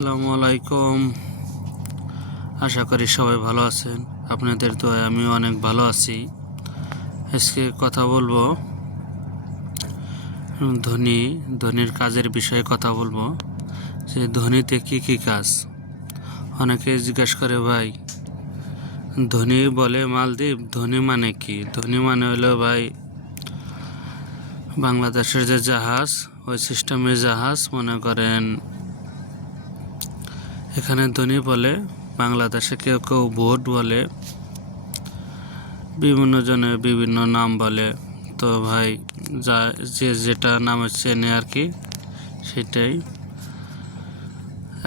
আসসালামু আলাইকুম। আশা করি সবাই ভালো আছেন। আপনাদের দোয়ায় আমি অনেক ভালো আছি। আজকে কথা বলবো ধনীর কাজের বিষয়ে কথা বলবো, যে ধনীতে কি কি কাজ। অনেকে জিজ্ঞাসা করে, ভাই ধনী বলে মালদ্বীপ, ধনী মানে কি? ধনী মানে হলো ভাই বাংলাদেশের যে জাহাজ, ওই সিস্টেমের জাহাজ। মনে করেন এখানে ধনী বলে, বাংলাদেশে কেউ কেউ ভোট বলে, বিভিন্ন জনে বিভিন্ন নাম বলে। তো ভাই যে যেটা নামে চেনে আর কি, সেটাই।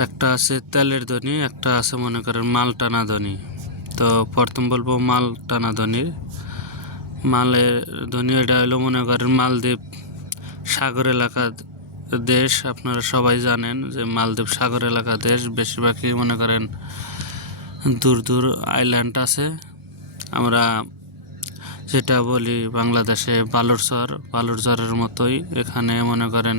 একটা আছে তেলের ধনী, একটা আছে মনে করেন মাল টানা ধনী। তো প্রথম বলবো মাল টানা ধনী। মালের ধনী এটা হলো মনে করেন মালদ্বীপ সাগর এলাকা দেশ। আপনারা সবাই জানেন যে মালদ্বীপ সাগর এলাকা দেশ। বেশিরভাগই মনে করেন দূর দূর আইল্যান্ড আছে। আমরা যেটা বলি বাংলাদেশে বালুরচরের মতোই এখানে মনে করেন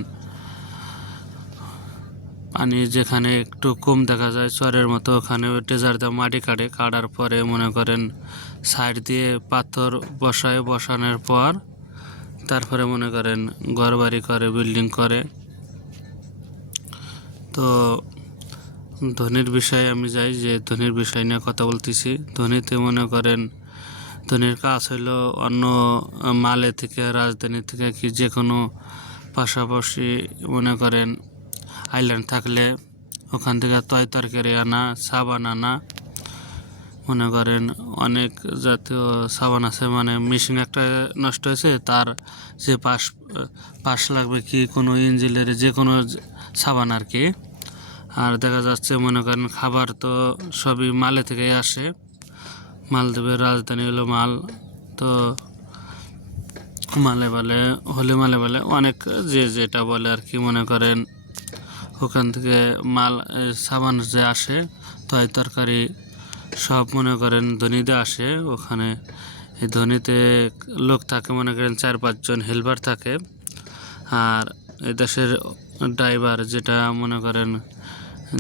পানি যেখানে একটু কম দেখা যায় চরের মতো, ওখানে ডেজার দিয়ে মাটি কাটার পরে মনে করেন সাইড দিয়ে পাথর বসানোর পর তারপরে মনে করেন ঘরবাড়ি করে, বিল্ডিং করে। তো ধনীর বিষয়ে আমি যাই, যে ধনীর বিষয় নিয়ে কথা বলতেছি। ধনীতে মনে করেন ধনীর কাজ হলো অন্য মালে থেকে, রাজধানী থেকে কি যে কোনো পাশাপাশি মনে করেন আইল্যান্ড থাকলে ওখান থেকে তরকারি আনা, সাবান আনা। মনে করেন অনেক জাতীয় সাবান আছে, মানে মেশিন একটা নষ্ট হয়েছে, তার যে পাশ লাগবে কি কোনো ইঞ্জিনের যে কোনো সাবান আর কি। আর দেখা যাচ্ছে মনে করেন খাবার তো সবই মালে থেকেই আসে। মালদ্বীপের রাজধানী হলো মাল। তো মালে বলে অনেক যে যেটা বলে আর কি। মনে করেন ওখান থেকে মাল সাবান যে আসে, তরকারি সব মনে করেন ধনীতে আসে ওখানে। এই ধনীতে লোক থাকে মনে করেন 4-5 জন হেল্পার থাকে। আর এই দেশের ড্রাইভার যেটা মনে করেন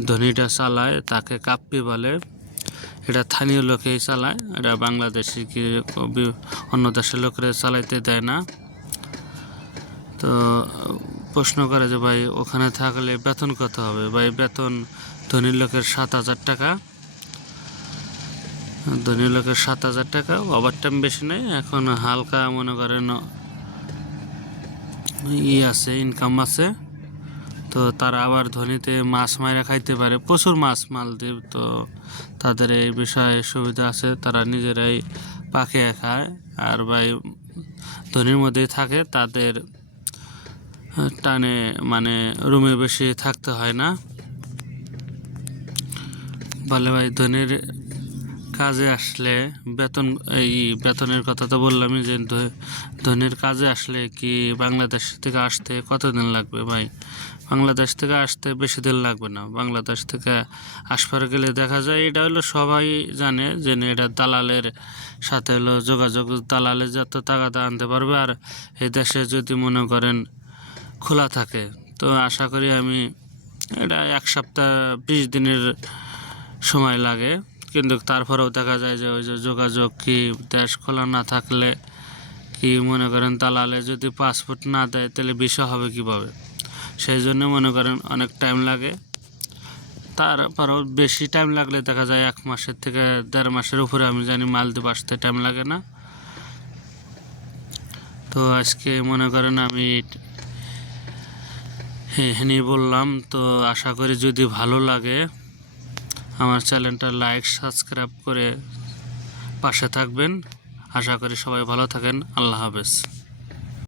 ধনীটা চালায়, তাকে কাপ্পি বলে। এটা স্থানীয় লোকেই চালায়, এটা বাংলাদেশি কি অন্য দেশের লোকেরা চালাইতে দেয় না। তো প্রশ্ন করে যে ভাই ওখানে থাকলে বেতন কত হবে? ভাই বেতন ধনী লোকের 7,000 টাকা। ধনী লোকের 7,000 টাকা। ওভারটাইম বেশি নেই। এখন হালকা মনে করেন আছে, ইনকাম আছে। তো তারা আবার ধনীতে মাছ মাইরা খাইতে পারে, প্রচুর মাছ মালদ্বীপ। তো তাদের এই বিষয়ে সুবিধা আছে, তারা নিজেরাই পাখিয়ে খায়। আর ভাই ধনীর মধ্যেই থাকে, তাদের টানে মানে রুমে বেশি থাকতে হয় না বলে। ভাই ধনীর কাজে আসলে বেতনের কথা তো বললামই, যে ধনীর কাজে আসলে কি বাংলাদেশ থেকে আসতে কতদিন লাগবে? ভাই বাংলাদেশ থেকে আসতে বেশি দিন লাগবে না। বাংলাদেশ থেকে আসবার গেলে দেখা যায়, এটা হলো সবাই জানে যে এটা দালালের সাথে হলো যোগাযোগ, দালালে যত টাকা আনতে পারবে। আর এই দেশে যদি মনে করেন খোলা থাকে, তো আশা করি আমি এটা 1 সপ্তাহ 20 দিনের সময় লাগে। কিন্তু তারপরেও দেখা যায় যে ওই যে যোগাযোগ কি, দেশ খোলা না থাকলে কি মনে করেন দালালে যদি পাসপোর্ট না দেয় তাহলে ভিসা হবে কীভাবে? সেই জন্য মনে করেন অনেক টাইম লাগে। তারপরেও বেশি টাইম লাগলে দেখা যায় 1 মাসের থেকে 1.5 মাসের উপরে আমি জানি মালদ্বীপ আসতে টাইম লাগে না। তো আজকে মনে করেন আমি এখানে বললাম। তো আশা করি যদি ভালো লাগে আমার চ্যানেলটা লাইক সাবস্ক্রাইব করে পাশে থাকবেন। আশা করি সবাই ভালো থাকেন। আল্লাহ হাফেজ।